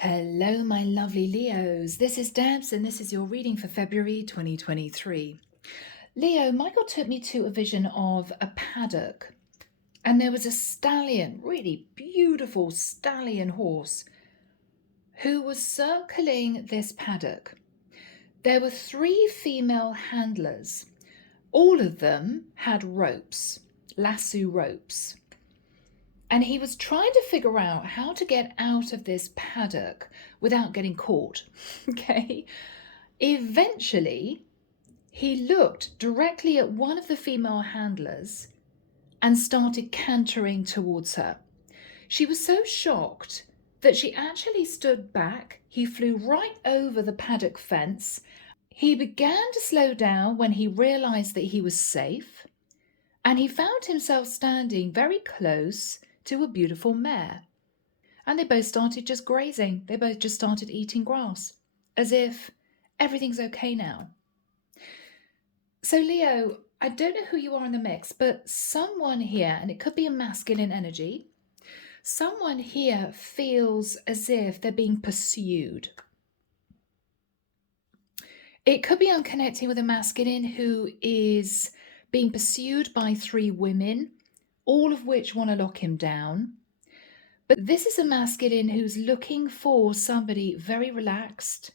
Hello, my lovely Leos. This is Debs, and this is your reading for February 2023. Leo, Michael took me to a vision of a paddock, and there was a stallion, really beautiful stallion horse, who was circling this paddock. There were 3 female handlers. All of them had ropes, lasso ropes. And he was trying to figure out how to get out of this paddock without getting caught. Okay. Eventually, he looked directly at one of the female handlers and started cantering towards her. She was so shocked that she actually stood back. He flew right over the paddock fence. He began to slow down when he realized that he was safe, and he found himself standing very close to a beautiful mare. And they both started just grazing. They both just started eating grass, as if everything's okay now. So Leo, I don't know who you are in the mix, but someone here, and it could be a masculine energy, someone here feels as if they're being pursued. It could be I'm connecting with a masculine who is being pursued by 3 women, all of which want to lock him down. But this is a masculine who's looking for somebody very relaxed,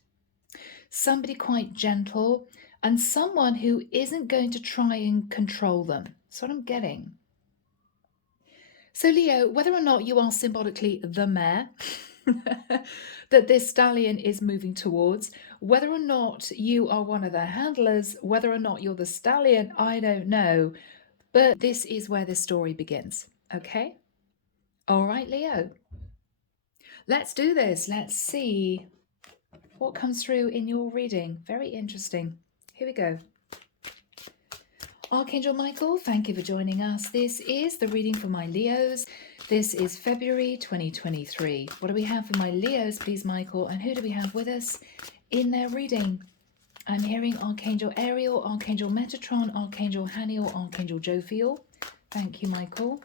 somebody quite gentle, and someone who isn't going to try and control them. That's what I'm getting. So Leo, whether or not you are symbolically the mare that this stallion is moving towards, whether or not you are one of the handlers, whether or not you're the stallion, I don't know. But this is where the story begins, okay? All right, Leo. Let's do this. Let's see what comes through in your reading. Very interesting. Here we go. Archangel Michael, thank you for joining us. This is the reading for my Leos. This is February 2023. What do we have for my Leos, please, Michael? And who do we have with us in their reading? I'm hearing Archangel Ariel, Archangel Metatron, Archangel Haniel, Archangel Jophiel. Thank you, Michael.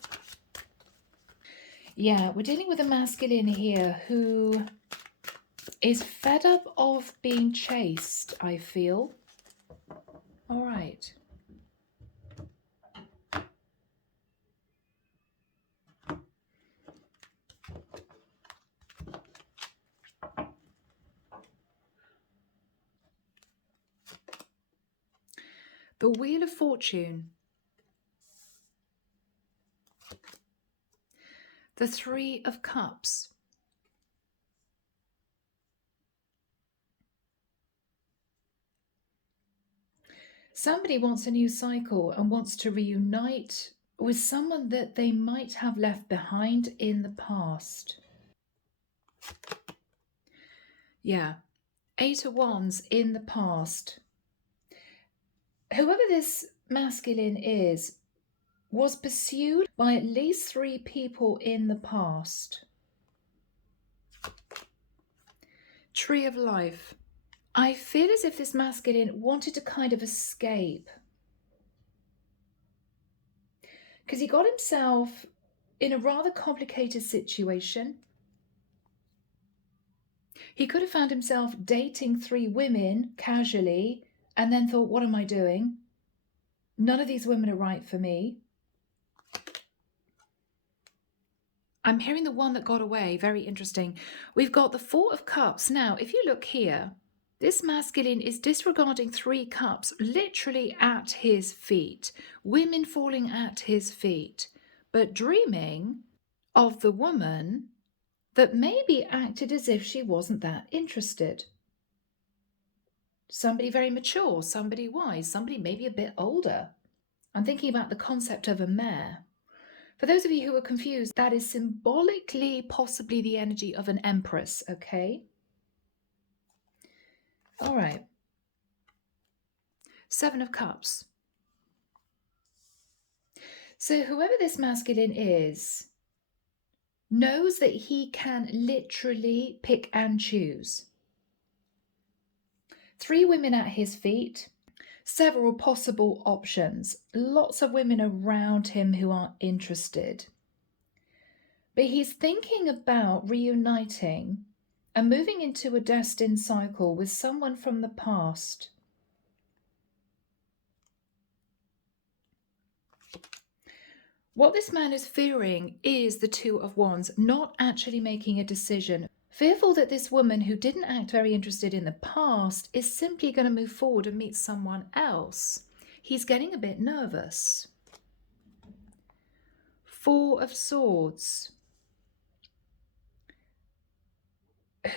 Yeah, we're dealing with a masculine here who is fed up of being chased, I feel. All right. The Wheel of Fortune. The 3 of Cups. Somebody wants a new cycle and wants to reunite with someone that they might have left behind in the past. Yeah, 8 of Wands in the past. Whoever this masculine is was pursued by at least 3 people in the past. Tree of Life. I feel as if this masculine wanted to kind of escape, because he got himself in a rather complicated situation. He could have found himself dating 3 women casually and then thought, what am I doing? None of these women are right for me. I'm hearing the one that got away. Very interesting. We've got the 4 of Cups. Now, if you look here, this masculine is disregarding 3 cups literally at his feet, women falling at his feet, but dreaming of the woman that maybe acted as if she wasn't that interested. Somebody very mature, somebody wise, somebody maybe a bit older. I'm thinking about the concept of a mare. For those of you who are confused, that is symbolically possibly the energy of an empress, okay? All right. 7 of Cups. So whoever this masculine is knows that he can literally pick and choose. 3 women at his feet, several possible options, lots of women around him who are interested. But he's thinking about reuniting and moving into a destined cycle with someone from the past. What this man is fearing is the Two of Wands, not actually making a decision. Fearful that this woman who didn't act very interested in the past is simply going to move forward and meet someone else. He's getting a bit nervous. Four of Swords.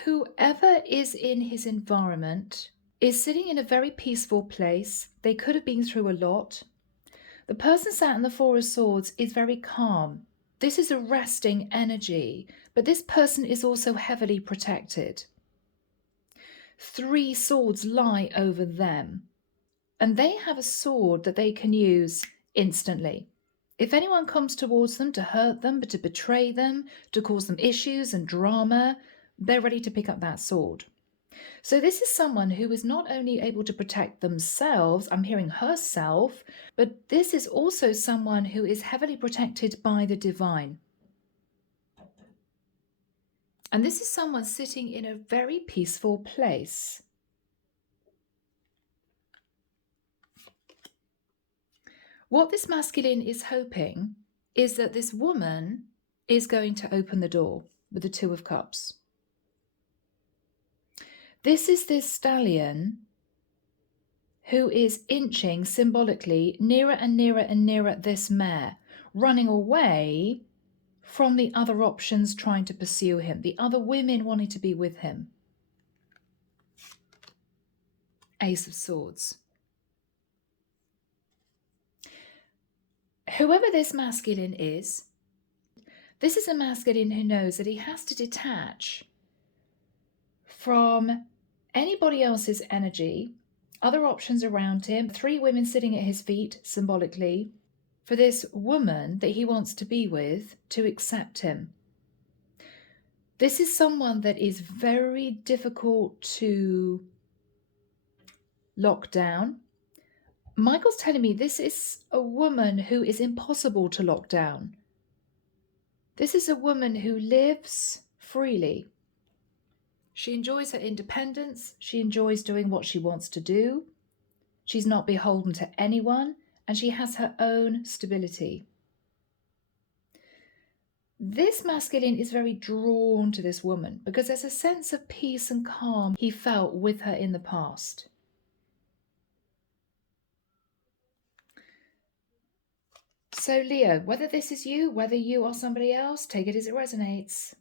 Whoever is in his environment is sitting in a very peaceful place. They could have been through a lot. The person sat in the Four of Swords is very calm. This is a resting energy, but this person is also heavily protected. Three swords lie over them, and they have a sword that they can use instantly. If anyone comes towards them to hurt them, but to betray them, to cause them issues and drama, they're ready to pick up that sword. So this is someone who is not only able to protect themselves, I'm hearing herself, but this is also someone who is heavily protected by the divine. And this is someone sitting in a very peaceful place. What this masculine is hoping is that this woman is going to open the door with the Two of Cups. This is this stallion who is inching symbolically nearer and nearer and nearer this mare, running away from the other options trying to pursue him, the other women wanting to be with him. Ace of Swords. Whoever this masculine is, this is a masculine who knows that he has to detach from anybody else's energy, other options around him, three women sitting at his feet symbolically, for this woman that he wants to be with to accept him. This is someone that is very difficult to lock down. Michael's telling me this is a woman who is impossible to lock down. This is a woman who lives freely. She enjoys her independence. She enjoys doing what she wants to do. She's not beholden to anyone, and she has her own stability. This masculine is very drawn to this woman because there's a sense of peace and calm he felt with her in the past. So Leo, whether this is you, whether you are somebody else, take it as it resonates.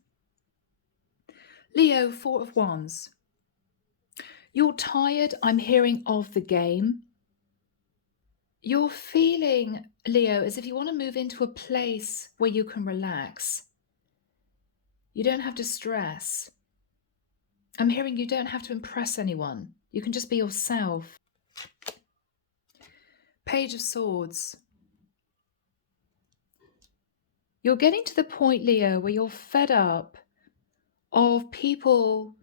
Leo, Four of Wands. You're tired, I'm hearing, of the game. You're feeling, Leo, as if you want to move into a place where you can relax. You don't have to stress. I'm hearing you don't have to impress anyone. You can just be yourself. Page of Swords. You're getting to the point, Leo, where you're fed up of people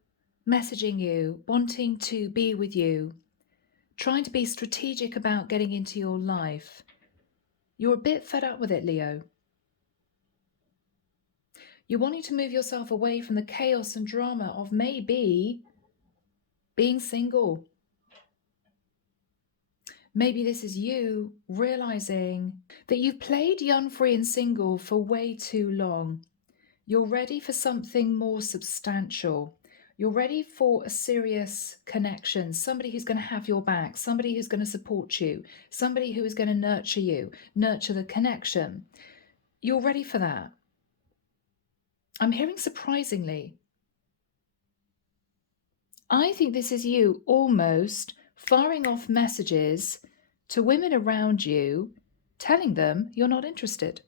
messaging you, wanting to be with you, trying to be strategic about getting into your life. You're a bit fed up with it, Leo. You're wanting to move yourself away from the chaos and drama of maybe being single. Maybe this is you realizing that you've played young, free and single for way too long. You're ready for something more substantial. You're ready for a serious connection, somebody who's going to have your back, somebody who's going to support you, somebody who is going to nurture you, nurture the connection. You're ready for that. I'm hearing surprisingly. I think this is you almost firing off messages to women around you, telling them you're not interested.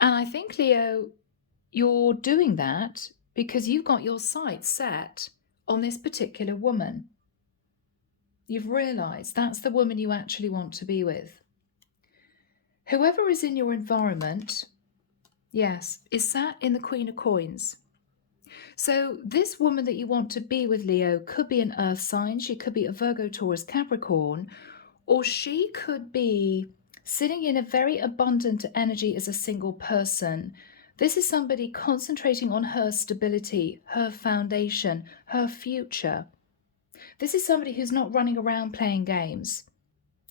And I think, Leo, you're doing that because you've got your sights set on this particular woman. You've realized that's the woman you actually want to be with. Whoever is in your environment, yes, is sat in the Queen of Coins. So this woman that you want to be with, Leo, could be an earth sign. She could be a Virgo, Taurus, Capricorn, or she could be sitting in a very abundant energy as a single person. This is somebody concentrating on her stability, her foundation, her future. This is somebody who's not running around playing games.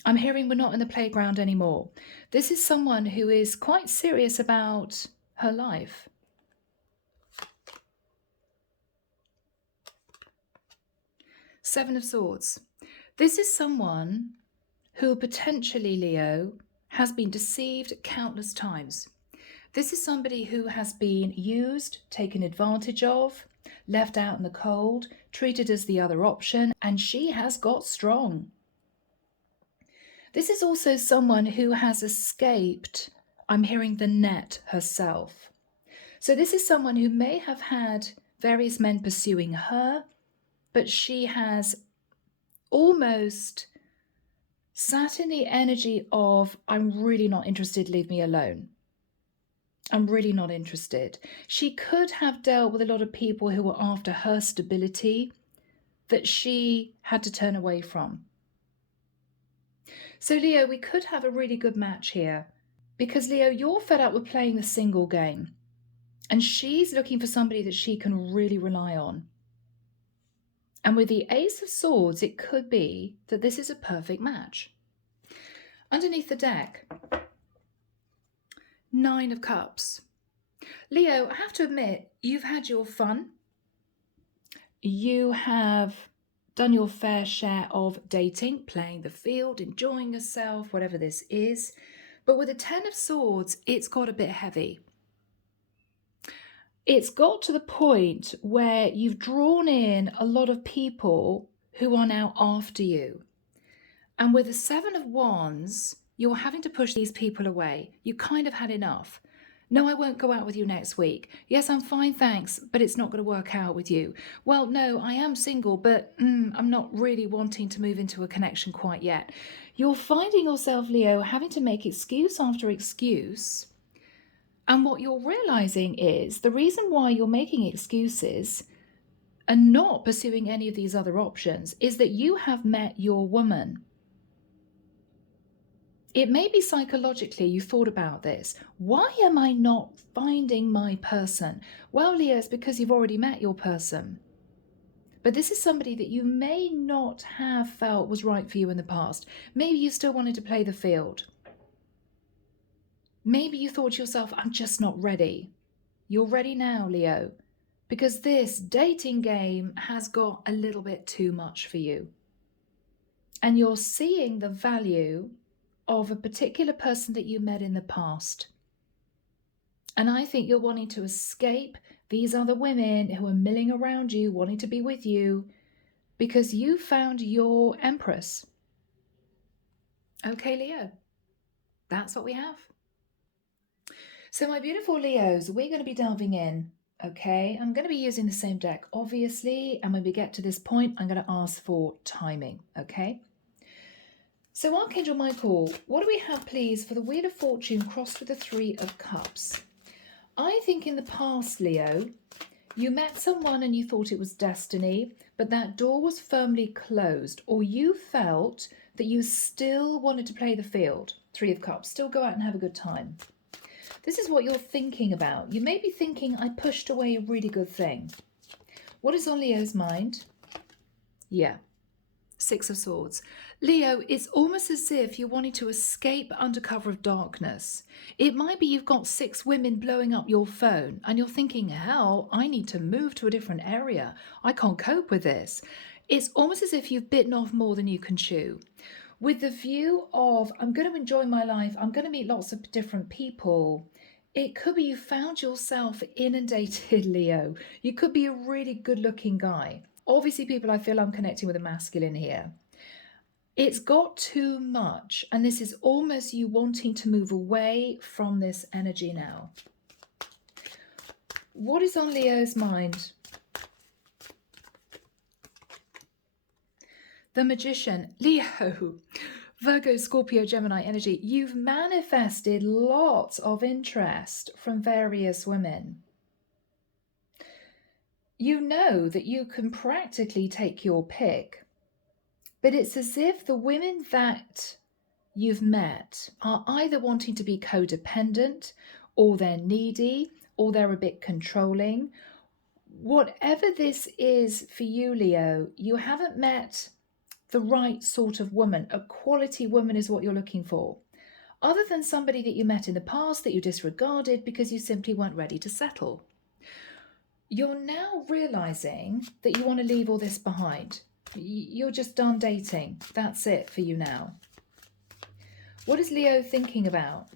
I'm hearing we're not in the playground anymore. This is someone who is quite serious about her life. Seven of Swords. This is someone who potentially, Leo, has been deceived countless times. This is somebody who has been used, taken advantage of, left out in the cold, treated as the other option, and she has got strong. This is also someone who has escaped, I'm hearing, the net herself. So this is someone who may have had various men pursuing her, but she has almost sat in the energy of, I'm really not interested, leave me alone. I'm really not interested. She could have dealt with a lot of people who were after her stability that she had to turn away from. So Leo, we could have a really good match here because Leo, you're fed up with playing the single game and she's looking for somebody that she can really rely on. And with the Ace of Swords, it could be that this is a perfect match. Underneath the deck, Nine of Cups. Leo, I have to admit, you've had your fun. You have done your fair share of dating, playing the field, enjoying yourself, whatever this is. But with the Ten of Swords, it's got a bit heavy. It's got to the point where you've drawn in a lot of people who are now after you. And with the Seven of Wands, you're having to push these people away. You kind of had enough. No, I won't go out with you next week. Yes, I'm fine, thanks, but it's not going to work out with you. Well, no, I am single, but I'm not really wanting to move into a connection quite yet. You're finding yourself, Leo, having to make excuse after excuse. And what you're realizing is the reason why you're making excuses and not pursuing any of these other options is that you have met your woman. It may be psychologically you thought about this. Why am I not finding my person? Well, Leo, it's because you've already met your person. But this is somebody that you may not have felt was right for you in the past. Maybe you still wanted to play the field. Maybe you thought to yourself, I'm just not ready. You're ready now, Leo, because this dating game has got a little bit too much for you. And you're seeing the value of a particular person that you met in the past. And I think you're wanting to escape these other women who are milling around you, wanting to be with you, because you found your Empress. Okay, Leo, that's what we have. So my beautiful Leos, we're going to be delving in, okay? I'm going to be using the same deck, obviously, and when we get to this point, I'm going to ask for timing, okay? So Archangel Michael, what do we have, please, for the Wheel of Fortune crossed with the Three of Cups? I think in the past, Leo, you met someone and you thought it was destiny, but that door was firmly closed, or you felt that you still wanted to play the field. Three of Cups, still go out and have a good time. This is what you're thinking about. You may be thinking, I pushed away a really good thing. What is on Leo's mind? Yeah. Six of Swords. Leo, it's almost as if you're wanting to escape under cover of darkness. It might be you've got 6 women blowing up your phone and you're thinking, hell, I need to move to a different area. I can't cope with this. It's almost as if you've bitten off more than you can chew. With the view of, I'm going to enjoy my life, I'm going to meet lots of different people. It could be you found yourself inundated, Leo. You could be a really good-looking guy. Obviously, people, I feel I'm connecting with a masculine here. It's got too much, and this is almost you wanting to move away from this energy now. What is on Leo's mind? The Magician. Leo, Virgo, Scorpio, Gemini energy. You've manifested lots of interest from various women. You know that you can practically take your pick, but it's as if the women that you've met are either wanting to be codependent, or they're needy, or they're a bit controlling. Whatever this is for you, Leo, you haven't met the right sort of woman. A quality woman is what you're looking for. Other than somebody that you met in the past that you disregarded because you simply weren't ready to settle. You're now realizing that you want to leave all this behind. You're just done dating. That's it for you now. What is Leo thinking about?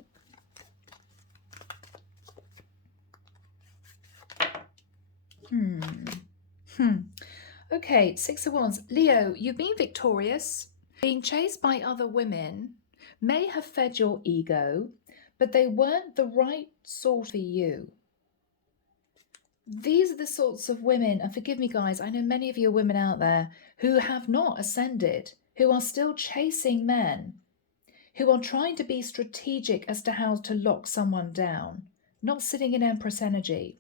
Okay, Six of Wands. Leo, you've been victorious. Being chased by other women may have fed your ego, but they weren't the right sort for you. These are the sorts of women, and forgive me guys, I know many of you are women out there who have not ascended, who are still chasing men, who are trying to be strategic as to how to lock someone down, not sitting in Empress energy.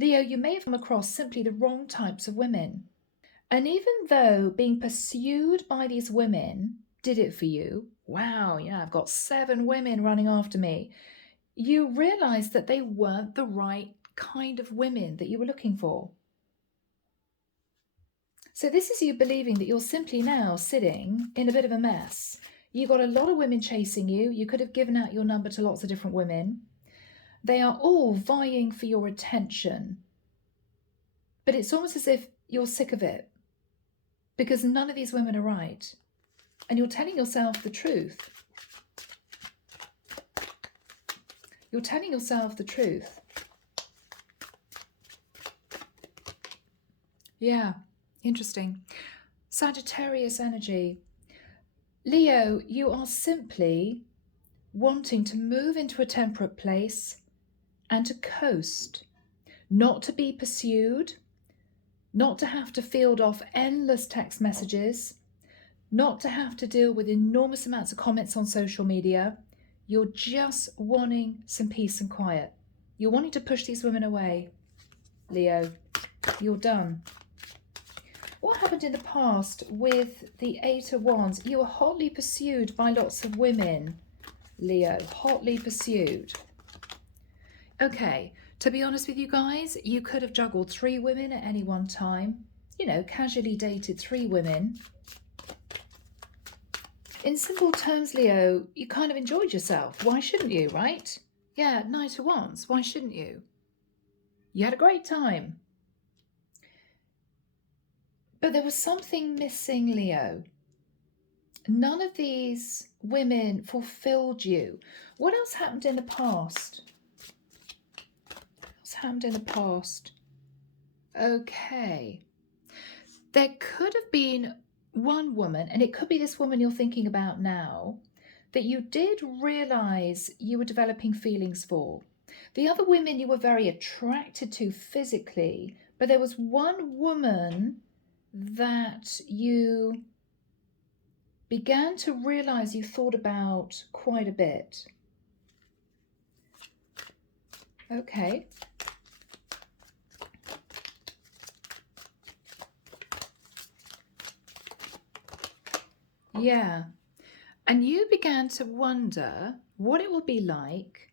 Leo, you may have come across simply the wrong types of women. And even though being pursued by these women did it for you, wow, yeah, I've got 7 women running after me, you realize that they weren't the right kind of women that you were looking for. So this is you believing that you're simply now sitting in a bit of a mess. You got a lot of women chasing you. You could have given out your number to lots of different women. They are all vying for your attention. But it's almost as if you're sick of it because none of these women are right. And you're telling yourself the truth. You're telling yourself the truth. Yeah, interesting. Sagittarius energy. Leo, you are simply wanting to move into a temperate place and to coast, not to be pursued, not to have to field off endless text messages, not to have to deal with enormous amounts of comments on social media. You're just wanting some peace and quiet. You're wanting to push these women away. Leo, you're done. What happened in the past with the 8 of Wands? You were hotly pursued by lots of women, Leo, hotly pursued. Okay, to be honest with you guys, you could have juggled 3 women at any one time. You know, casually dated 3 women. In simple terms, Leo, you kind of enjoyed yourself. Why shouldn't you, right? Yeah, Knight of Wands, why shouldn't you? You had a great time. But there was something missing, Leo. None of these women fulfilled you. What else happened in the past? What's happened in the past? Okay. There could have been one woman, and it could be this woman you're thinking about now, that you did realize you were developing feelings for. The other women you were very attracted to physically, but there was one woman that you began to realize you thought about quite a bit. Okay. Yeah. And you began to wonder what it would be like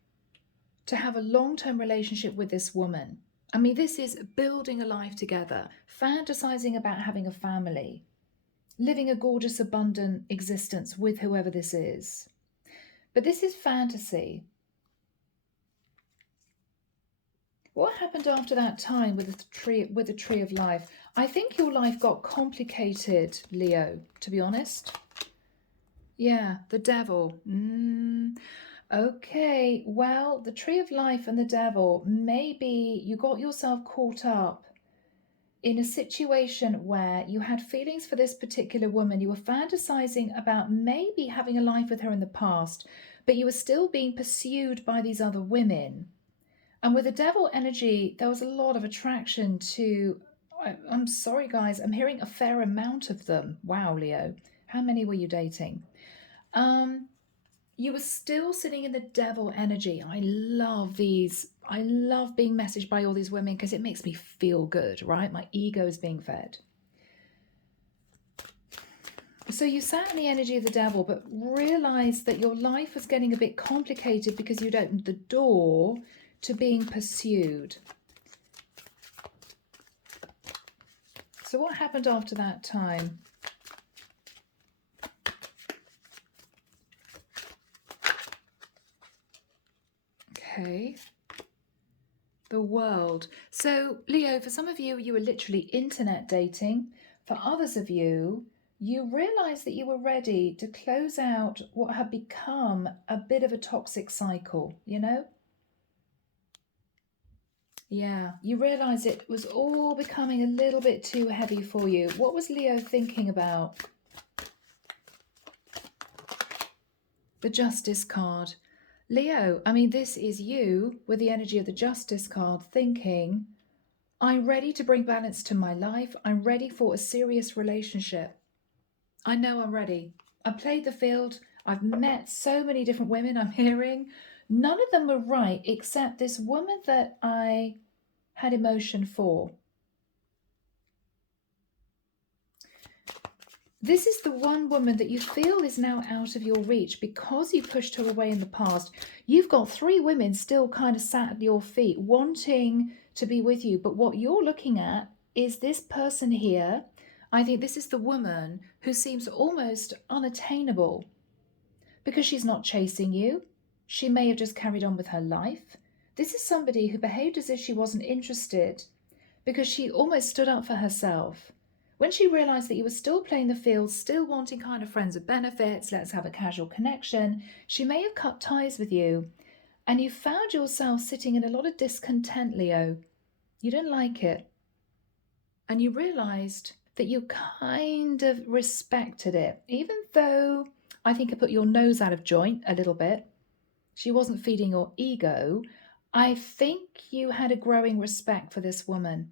to have a long-term relationship with this woman. I mean, this is building a life together, fantasizing about having a family, living a gorgeous, abundant existence with whoever this is. But this is fantasy. What happened after that time with the tree of life? I think your life got complicated, Leo, to be honest. Yeah, the devil. Okay, well, the tree of life and the devil, maybe you got yourself caught up in a situation where you had feelings for this particular woman. You were fantasizing about maybe having a life with her in the past, but you were still being pursued by these other women. And with the devil energy, there was a lot of attraction to, I'm sorry guys, I'm hearing a fair amount of them. Wow, Leo, how many were you dating? You were still sitting in the devil energy. I love these. I love being messaged by all these women because it makes me feel good, right? My ego is being fed. So you sat in the energy of the devil, but realized that your life was getting a bit complicated because you'd opened the door to being pursued. So what happened after that time? Okay. The world. So, Leo, for some of you, you were literally internet dating. For others of you, you realized that you were ready to close out what had become a bit of a toxic cycle, you know? Yeah, you realize it was all becoming a little bit too heavy for you. What was Leo thinking about? The Justice card. Leo, I mean, this is you with the energy of the Justice card thinking, I'm ready to bring balance to my life. I'm ready for a serious relationship. I know I'm ready. I played the field. I've met so many different women I'm hearing. None of them were right except this woman that I had emotion for. This is the one woman that you feel is now out of your reach because you pushed her away in the past. You've got 3 women still kind of sat at your feet wanting to be with you. But what you're looking at is this person here. I think this is the woman who seems almost unattainable because she's not chasing you. She may have just carried on with her life. This is somebody who behaved as if she wasn't interested because she almost stood up for herself. When she realised that you were still playing the field, still wanting kind of friends with benefits, let's have a casual connection, she may have cut ties with you. And you found yourself sitting in a lot of discontent, Leo. You didn't like it. And you realised that you kind of respected it, even though I think it put your nose out of joint a little bit. She wasn't feeding your ego. I think you had a growing respect for this woman.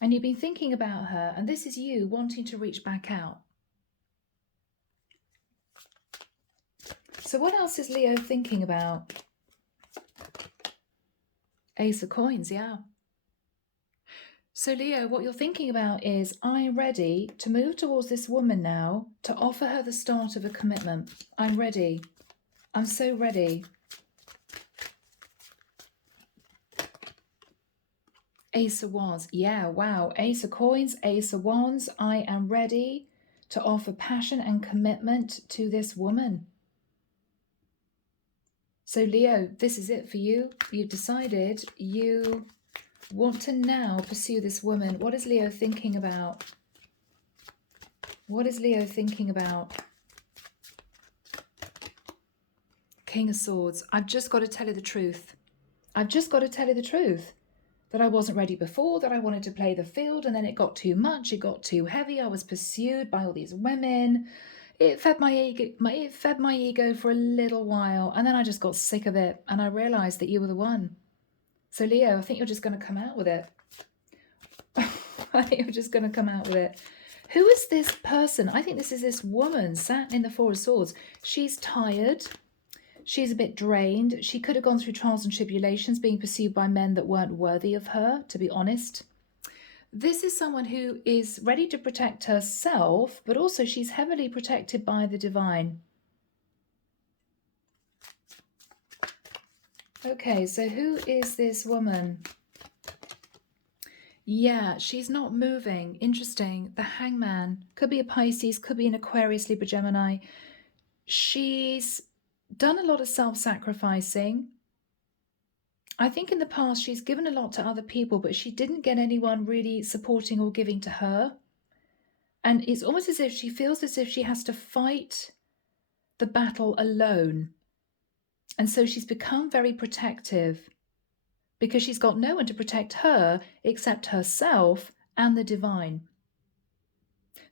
And you've been thinking about her, and this is you wanting to reach back out. So what else is Leo thinking about? Ace of Coins, yeah. So Leo, what you're thinking about is, I'm ready to move towards this woman now, to offer her the start of a commitment. I'm ready. I'm so ready. Ace of Wands. Yeah, wow. Ace of Coins, Ace of Wands. I am ready to offer passion and commitment to this woman. So Leo, this is it for you. You've decided you want to now pursue this woman. What is Leo thinking about? What is Leo thinking about? King of Swords. I've just got to tell you the truth. I've just got to tell you the truth. That I wasn't ready before, that I wanted to play the field, and then it got too much, it got too heavy. I was pursued by all these women. It fed my ego for a little while, and then I just got sick of it, and I realized that you were the one. So Leo, I think you're just going to come out with it. I think you're just going to come out with it. Who is this person? I think this is this woman sat in the Four of Swords. She's tired. She's a bit drained. She could have gone through trials and tribulations, being pursued by men that weren't worthy of her, to be honest. This is someone who is ready to protect herself, but also she's heavily protected by the divine. Okay, so who is this woman? Yeah, she's not moving. Interesting. The Hangman. Could be a Pisces, could be an Aquarius, Libra, Gemini. She's done a lot of self-sacrificing. I think in the past she's given a lot to other people, but she didn't get anyone really supporting or giving to her. And it's almost as if she feels as if she has to fight the battle alone. And so she's become very protective because she's got no one to protect her except herself and the divine.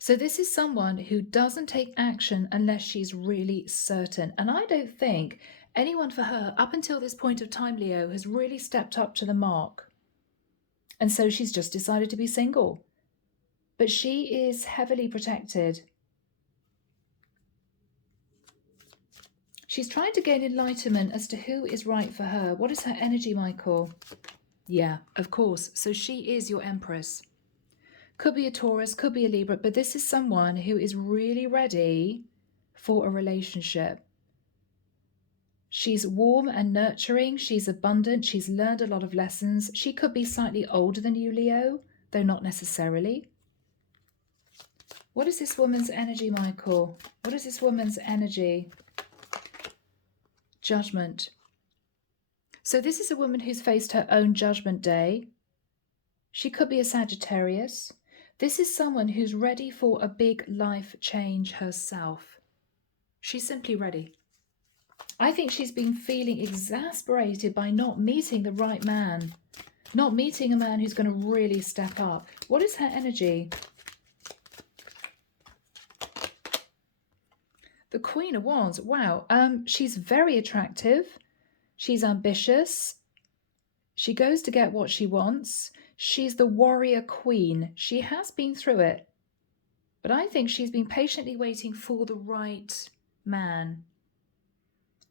So this is someone who doesn't take action unless she's really certain. And I don't think anyone for her up until this point of time, Leo, has really stepped up to the mark. And so she's just decided to be single. But she is heavily protected. She's trying to gain enlightenment as to who is right for her. What is her energy, Michael? Yeah, of course. So she is your Empress. Could be a Taurus, could be a Libra, but this is someone who is really ready for a relationship. She's warm and nurturing. She's abundant. She's learned a lot of lessons. She could be slightly older than you, Leo, though not necessarily. What is this woman's energy, Michael? What is this woman's energy? Judgment. So this is a woman who's faced her own judgment day. She could be a Sagittarius. This is someone who's ready for a big life change herself. She's simply ready. I think she's been feeling exasperated by not meeting the right man, not meeting a man who's going to really step up. What is her energy? The Queen of Wands. Wow. She's very attractive. She's ambitious. She goes to get what she wants. She's the warrior queen. She has been through it. But I think she's been patiently waiting for the right man.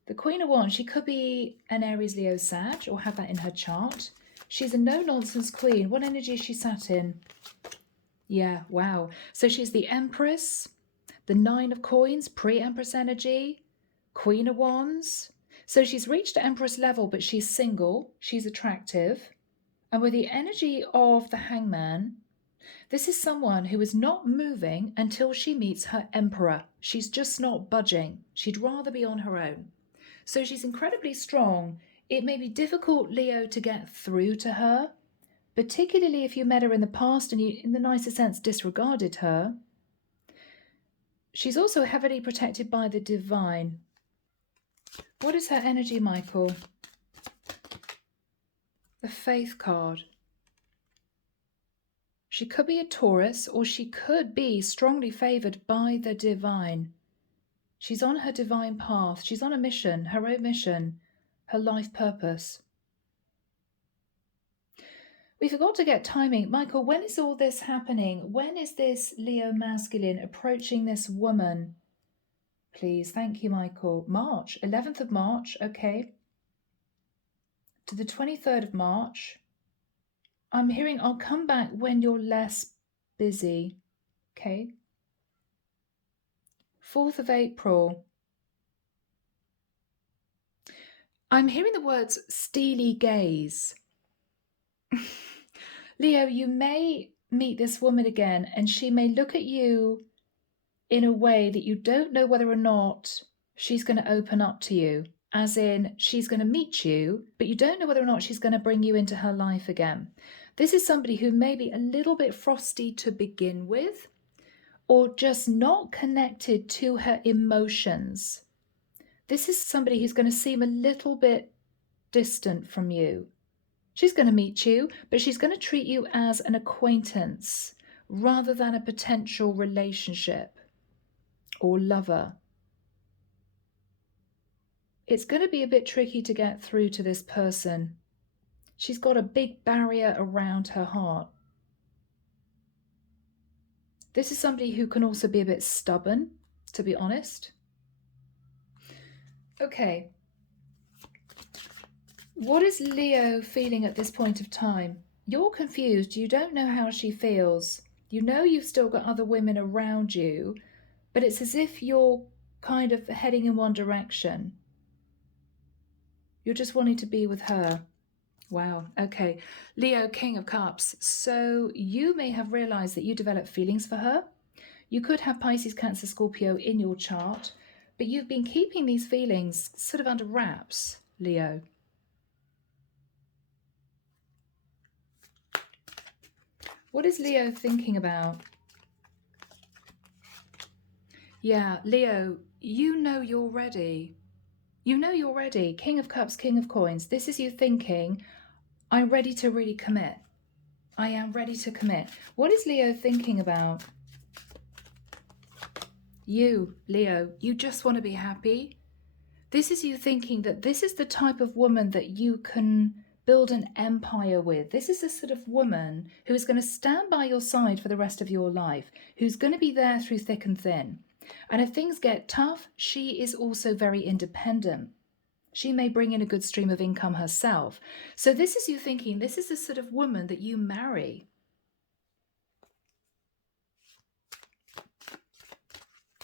The Queen of Wands, she could be an Aries, Leo, Sag, or have that in her chart. She's a no-nonsense queen. What energy is she sat in? Yeah, wow. So she's the Empress, the Nine of Coins, pre-Empress energy, Queen of Wands. So she's reached Empress level, but she's single. She's attractive. And with the energy of the Hangman, this is someone who is not moving until she meets her Emperor. She's just not budging. She'd rather be on her own. So she's incredibly strong. It may be difficult, Leo, to get through to her, particularly if you met her in the past and you, in the nicest sense, disregarded her. She's also heavily protected by the divine. What is her energy, Michael? The Faith card. She could be a Taurus, or she could be strongly favoured by the divine. She's on her divine path. She's on a mission, her own mission, her life purpose. We forgot to get timing. Michael, when is all this happening? When is this Leo masculine approaching this woman? Please, thank you, Michael. March, 11th of March, okay. To the 23rd of March. I'm hearing I'll come back when you're less busy, okay. 4th of April. I'm hearing the words steely gaze. Leo, you may meet this woman again and she may look at you in a way that you don't know whether or not she's going to open up to you. As in, she's going to meet you, but you don't know whether or not she's going to bring you into her life again. This is somebody who may be a little bit frosty to begin with, or just not connected to her emotions. This is somebody who's going to seem a little bit distant from you. She's going to meet you, but she's going to treat you as an acquaintance rather than a potential relationship or lover. It's going to be a bit tricky to get through to this person. She's got a big barrier around her heart. This is somebody who can also be a bit stubborn, to be honest. Okay. What is Leo feeling at this point of time? You're confused. You don't know how she feels. You know you've still got other women around you, but it's as if you're kind of heading in one direction. You're just wanting to be with her. Wow. Okay. Leo, King of Cups. So you may have realized that you developed feelings for her. You could have Pisces, Cancer, Scorpio in your chart, but you've been keeping these feelings sort of under wraps, Leo. What is Leo thinking about? Yeah, Leo, you know you're ready. You know you're ready. King of Cups, King of Coins. This is you thinking, I'm ready to really commit. I am ready to commit. What is Leo thinking about? You, Leo, you just want to be happy. This is you thinking that this is the type of woman that you can build an empire with. This is the sort of woman who is going to stand by your side for the rest of your life, who's going to be there through thick and thin. And if things get tough, she is also very independent. She may bring in a good stream of income herself. So this is you thinking, this is the sort of woman that you marry.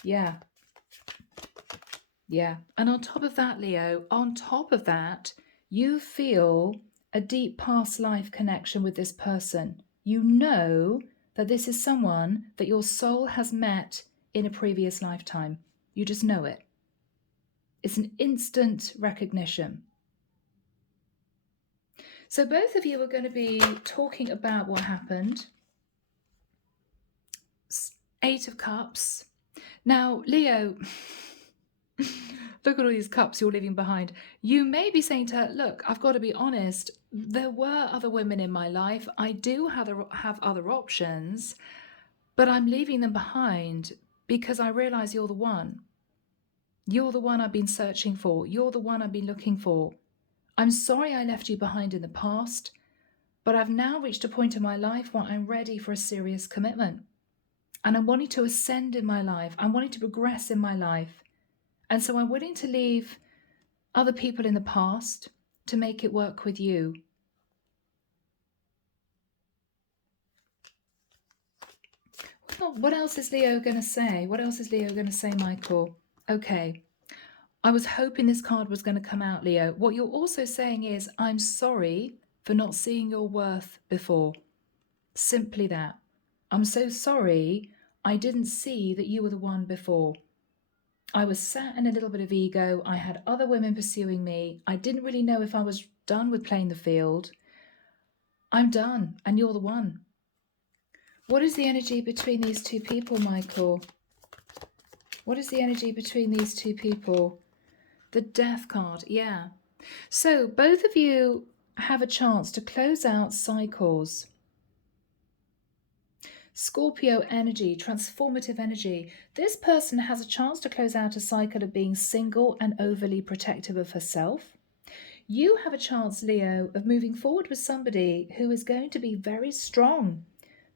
Yeah. Yeah. And on top of that, Leo, on top of that, you feel a deep past life connection with this person. You know that this is someone that your soul has met in a previous lifetime. You just know it. It's an instant recognition. So both of you are going to be talking about what happened. Eight of Cups. Now, Leo, look at all these cups you're leaving behind. You may be saying to her, look, I've got to be honest. There were other women in my life. I do have other options, but I'm leaving them behind because I realize you're the one. You're the one I've been searching for. You're the one I've been looking for. I'm sorry I left you behind in the past, but I've now reached a point in my life where I'm ready for a serious commitment. And I'm wanting to ascend in my life. I'm wanting to progress in my life. And so I'm willing to leave other people in the past to make it work with you. What else is Leo going to say? What else is Leo going to say, Michael? Okay. I was hoping this card was going to come out, Leo. What you're also saying is, I'm sorry for not seeing your worth before. Simply that. I'm so sorry I didn't see that you were the one before. I was sat in a little bit of ego. I had other women pursuing me. I didn't really know if I was done with playing the field. I'm done, and you're the one. What is the energy between these two people, Michael? What is the energy between these two people? The Death card, yeah. So both of you have a chance to close out cycles. Scorpio energy, transformative energy. This person has a chance to close out a cycle of being single and overly protective of herself. You have a chance, Leo, of moving forward with somebody who is going to be very strong,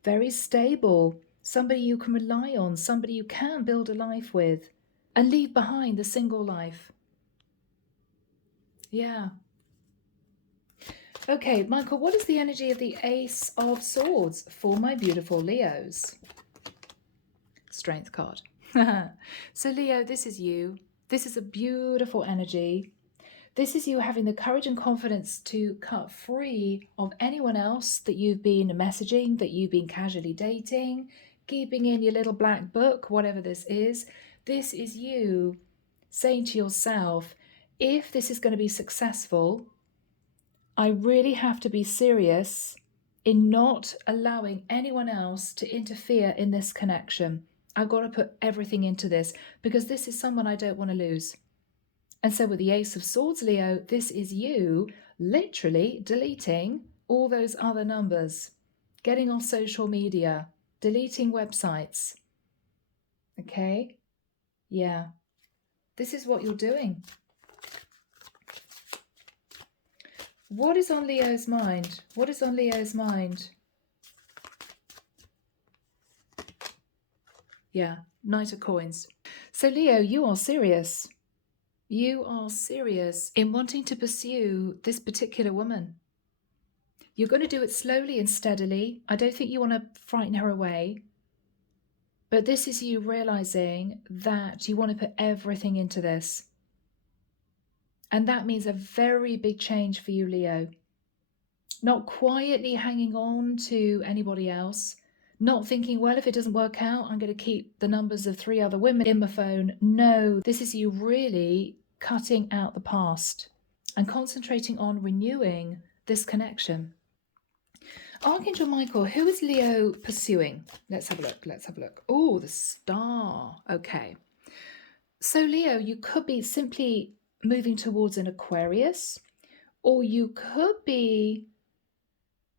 very stable, somebody you can rely on, somebody you can build a life with, and leave behind the single life. Yeah. Okay, Michael, what is the energy of the Ace of Swords for my beautiful Leos? Strength card. So, Leo, this is you. This is a beautiful energy. This is you having the courage and confidence to cut free of anyone else that you've been messaging, that you've been casually dating, keeping in your little black book, whatever this is. This is you saying to yourself, if this is going to be successful, I really have to be serious in not allowing anyone else to interfere in this connection. I've got to put everything into this because this is someone I don't want to lose. And so with the Ace of Swords, Leo, this is you literally deleting all those other numbers, getting off social media, deleting websites. Okay? Yeah. This is what you're doing. What is on Leo's mind? What is on Leo's mind? Yeah, Knight of Coins. So Leo, you are serious. You are serious in wanting to pursue this particular woman. You're going to do it slowly and steadily. I don't think you want to frighten her away. But this is you realizing that you want to put everything into this. And that means a very big change for you, Leo. Not quietly hanging on to anybody else. Not thinking, well, if it doesn't work out, I'm going to keep the numbers of 3 other women in my phone. No, this is you really cutting out the past and concentrating on renewing this connection. Archangel Michael, who is Leo pursuing? Let's have a look. Let's have a look. Oh, the Star. Okay. So Leo, you could be simply moving towards an Aquarius, or you could be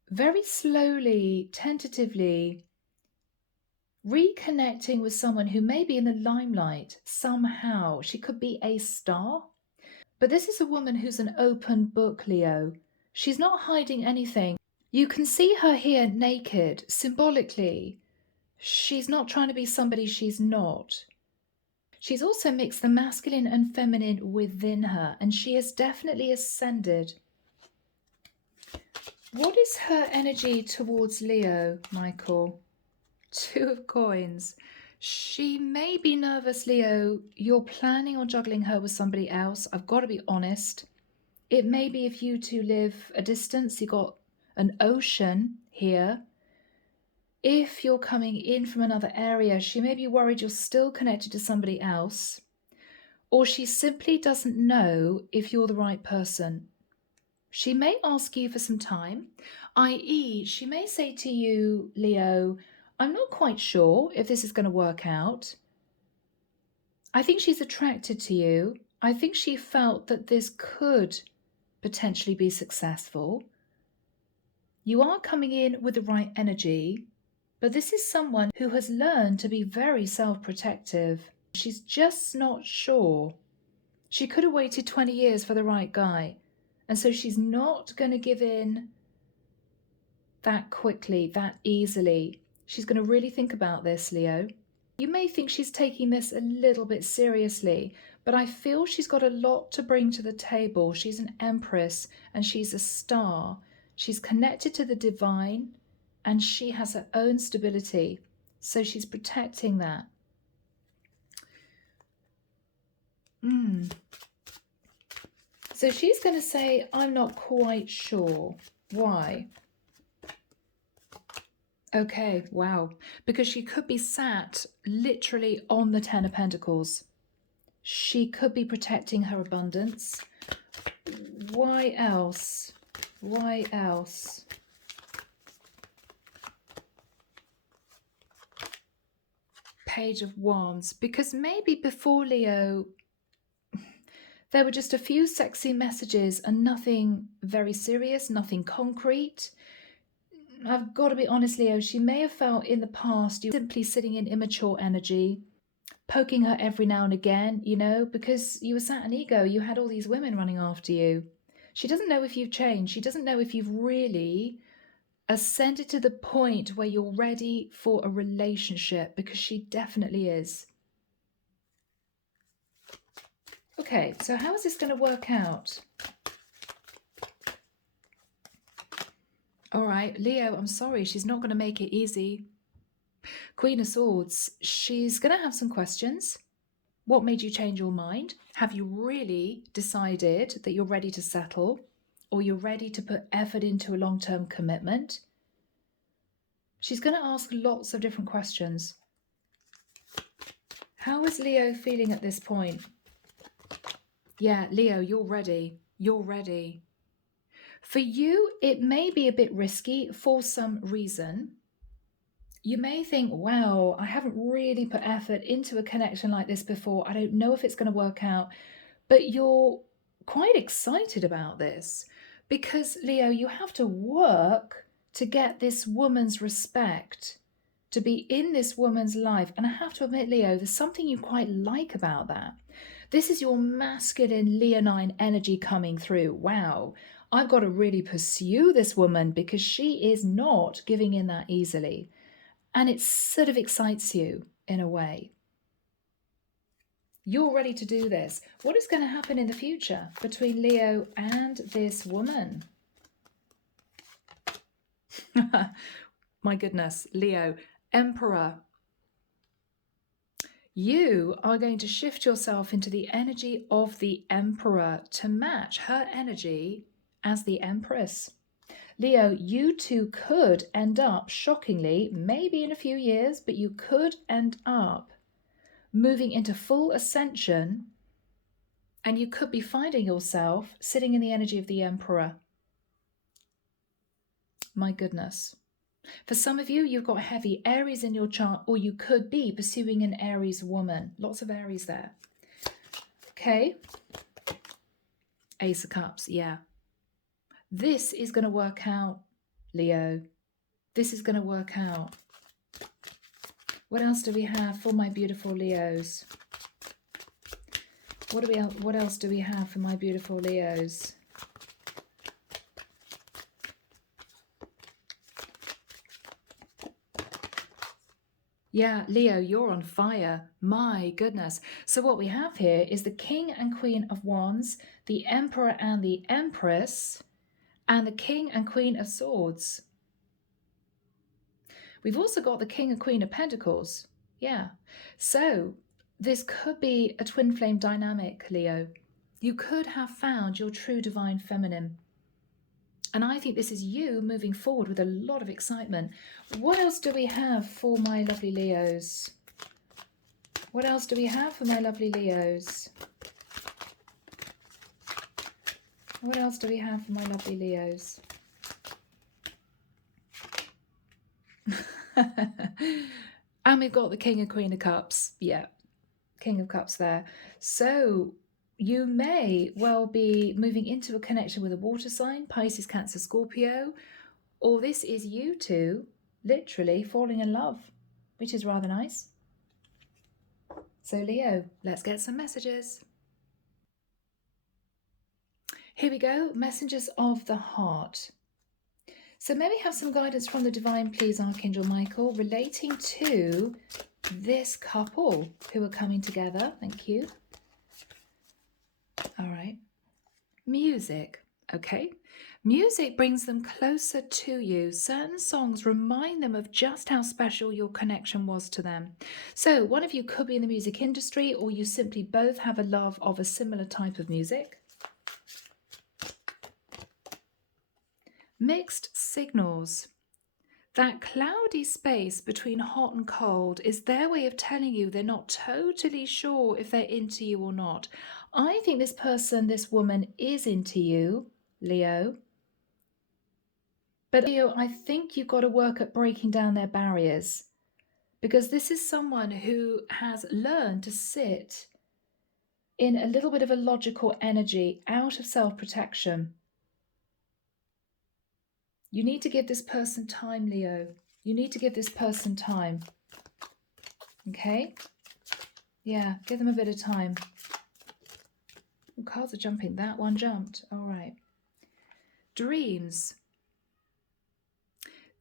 very slowly, tentatively reconnecting with someone who may be in the limelight somehow. She could be a star. But this is a woman who's an open book, Leo. She's not hiding anything. You can see her here naked, symbolically. She's not trying to be somebody she's not. She's also mixed the masculine and feminine within her, and she has definitely ascended. What is her energy towards Leo, Michael? 2 of Coins. She may be nervous, Leo. You're planning on juggling her with somebody else. I've got to be honest. It may be if you two live a distance, you got an ocean here. If you're coming in from another area, she may be worried you're still connected to somebody else, or she simply doesn't know if you're the right person. She may ask you for some time, i.e., she may say to you, Leo, I'm not quite sure if this is going to work out. I think she's attracted to you. I think she felt that this could potentially be successful. You are coming in with the right energy, but this is someone who has learned to be very self-protective. She's just not sure. She could have waited 20 years for the right guy, and so she's not going to give in that quickly, that easily. She's going to really think about this, Leo. You may think she's taking this a little bit seriously, but I feel she's got a lot to bring to the table. She's an empress and she's a star. She's connected to the divine and she has her own stability. So she's protecting that. So she's going to say, I'm not quite sure. Why? Okay, wow. Because she could be sat literally on the Ten of Pentacles. She could be protecting her abundance. Why else? Why else? Page of Wands. Because maybe before, Leo, there were just a few sexy messages and nothing very serious, nothing concrete. I've got to be honest, Leo, she may have felt in the past you were simply sitting in immature energy, poking her every now and again, you know, because you were sat in ego. You had all these women running after you. She doesn't know if you've changed. She doesn't know if you've really ascended to the point where you're ready for a relationship, because she definitely is. Okay, so how is this going to work out? All right, Leo, I'm sorry, she's not going to make it easy. Queen of Swords, she's going to have some questions. What made you change your mind? Have you really decided that you're ready to settle, or you're ready to put effort into a long-term commitment? She's going to ask lots of different questions. How is Leo feeling at this point? Yeah, Leo, you're ready. You're ready. For you, it may be a bit risky for some reason. You may think, wow, I haven't really put effort into a connection like this before. I don't know if it's going to work out. But you're quite excited about this because, Leo, you have to work to get this woman's respect, to be in this woman's life. And I have to admit, Leo, there's something you quite like about that. This is your masculine leonine energy coming through. Wow, I've got to really pursue this woman because she is not giving in that easily. And it sort of excites you in a way. You're ready to do this. What is going to happen in the future between Leo and this woman? My goodness, Leo, Emperor. You are going to shift yourself into the energy of the Emperor to match her energy as the Empress. Leo, you two could end up, shockingly, maybe in a few years, but you could end up moving into full ascension, and you could be finding yourself sitting in the energy of the Emperor. My goodness. For some of you, you've got heavy Aries in your chart, or you could be pursuing an Aries woman. Lots of Aries there. Okay. Ace of Cups, yeah. This is going to work out, Leo. This is going to work out. What else do we have for my beautiful Leos? What else do we have for my beautiful Leos? Yeah, Leo, you're on fire. My goodness. So what we have here is the King and Queen of Wands, the Emperor and the Empress, and the King and Queen of Swords. We've also got the King and Queen of Pentacles. Yeah. So this could be a twin flame dynamic, Leo. You could have found your true divine feminine. And I think this is you moving forward with a lot of excitement. What else do we have for my lovely Leos? What else do we have for my lovely Leos? What else do we have for my lovely Leos? And we've got the King and Queen of Cups. Yeah, King of Cups there. So you may well be moving into a connection with a water sign, Pisces, Cancer, Scorpio, or this is you two literally falling in love, which is rather nice. So Leo, let's get some messages. Here we go, messengers of the heart. So may we have some guidance from the divine, please, Archangel Michael, relating to this couple who are coming together. Thank you. All right. Music. Okay. Music brings them closer to you. Certain songs remind them of just how special your connection was to them. So one of you could be in the music industry, or you simply both have a love of a similar type of music. Mixed signals. That cloudy space between hot and cold is their way of telling you they're not totally sure if they're into you or not. I think this person, this woman, is into you, Leo. But Leo, I think you've got to work at breaking down their barriers, because this is someone who has learned to sit in a little bit of a logical energy out of self-protection. You need to give this person time, Leo. You need to give this person time. Okay? Yeah, give them a bit of time. Oh, cards are jumping. That one jumped. All right. Dreams.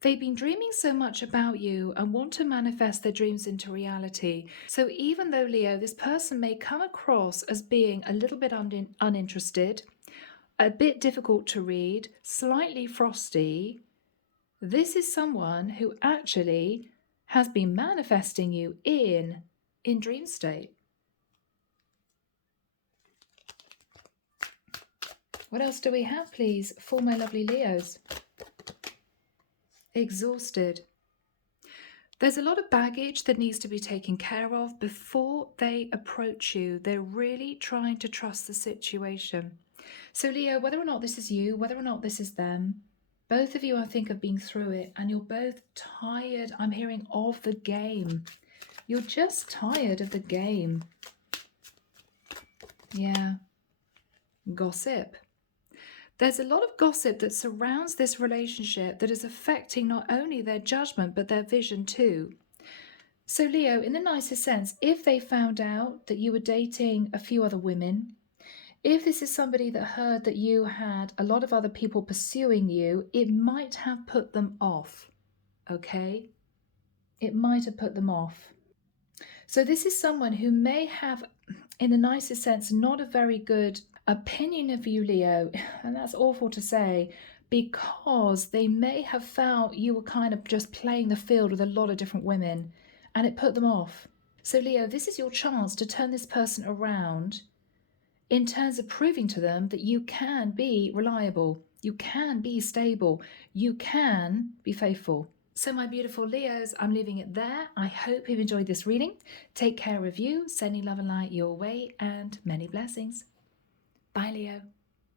They've been dreaming so much about you and want to manifest their dreams into reality. So even though, Leo, this person may come across as being a little bit uninterested, a bit difficult to read, slightly frosty, this is someone who actually has been manifesting you in dream state. What else do we have, please, for my lovely Leos? Exhausted. There's a lot of baggage that needs to be taken care of before they approach you. They're really trying to trust the situation. So Leo, whether or not this is you, whether or not this is them, both of you, I think, have been through it and you're both tired, I'm hearing, of the game. You're just tired of the game. Yeah. Gossip. There's a lot of gossip that surrounds this relationship that is affecting not only their judgment, but their vision too. So Leo, in the nicest sense, if they found out that you were dating a few other women, if this is somebody that heard that you had a lot of other people pursuing you, it might have put them off, okay? It might have put them off. So this is someone who may have, in the nicest sense, not a very good opinion of you, Leo, and that's awful to say, because they may have felt you were kind of just playing the field with a lot of different women, and it put them off. So Leo, this is your chance to turn this person around in terms of proving to them that you can be reliable, you can be stable, you can be faithful. So my beautiful Leos, I'm leaving it there. I hope you've enjoyed this reading. Take care of you, sending love and light your way, and many blessings. Bye, Leo.